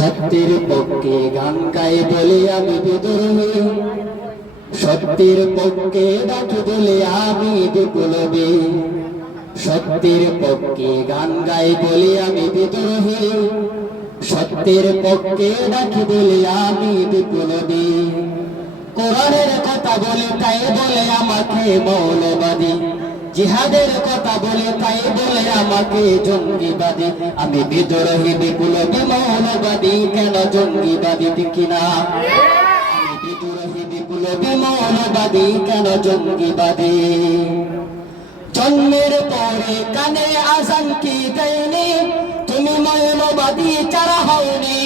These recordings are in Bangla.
সত্যের পক্ষে গান গাই বলে আমি বিদ্রোহী। সত্যের পক্ষে ডাকি বলে আমি বিপ্লবী। সত্যের পক্ষে গান গাই বলে আমি বিদ্রোহী। সত্যের পক্ষে ডাকি বলে আমি বিপ্লবী। কোরআনের কথা বলে তাই বলে আমাকে মৌলবাদী। জিহাদের কথা বলে তাই বলে আমাকে জঙ্গিবাদী। আমি বিদ্রোহী বিপ্লবী মৌলবাদী কেন জঙ্গিবাদী ঠিক না আমি বিদ্রোহী বিপ্লবী মৌলবাদী কেন জঙ্গিবাদী? জন্মের পরে কানে আসান কি দেয়নি? তুমি মৌলবাদী চারা হওনি।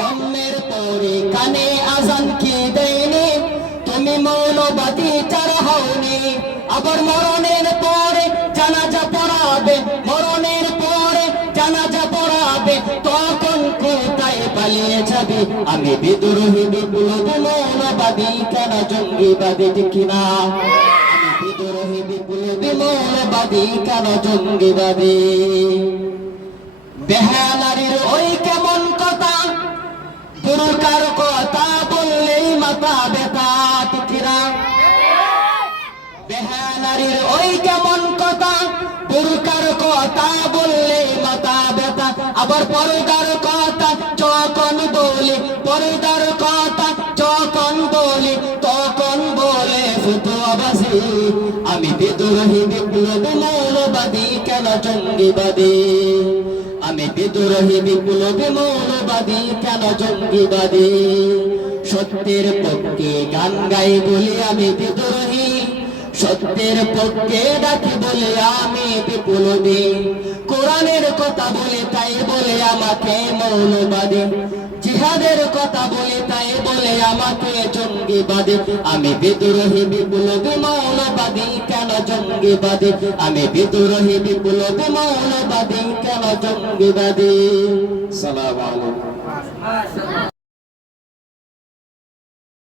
জন্মের পরে কানে আজান কি আবার মরণের পরে পড়াবে। মরণের পরে পড়াবে। তখন কোথায় পালিয়ে যাবে? আমি বিদ্রোহী কেন জঙ্গিবাদী ঠিক না? বিদ্রোহী কেন জঙ্গিবাদী? ওই কেমন কথা দুর্গার আবার পর্দার কথা যখন বলি পর্দার কথা যখন বলি, তখন বলে আমি বিদ্রোহী বিপ্লব কেন জঙ্গিবাদী? আমি বিপ্লবী মৌলবাদী কেন জঙ্গিবাদী? সত্যের পক্ষে গান গাই বলে আমি বিদ্রোহী। সত্যের পক্ষে ডাকি বলে আমি বিপ্লবী কোরআনের কথা বলে তাই বলে আমাকে মৌলবাদী। জিহাদের কথা বলে তাই বলে আমাকে জঙ্গিবাদী। আমি বিদ্রোহী বিপ্লবী মৌলবাদী কেন জঙ্গিবাদী? আমি বিদ্রোহী বিপ্লবী মৌলবাদী কেন জঙ্গিবাদী? সালাম আলাইকুম।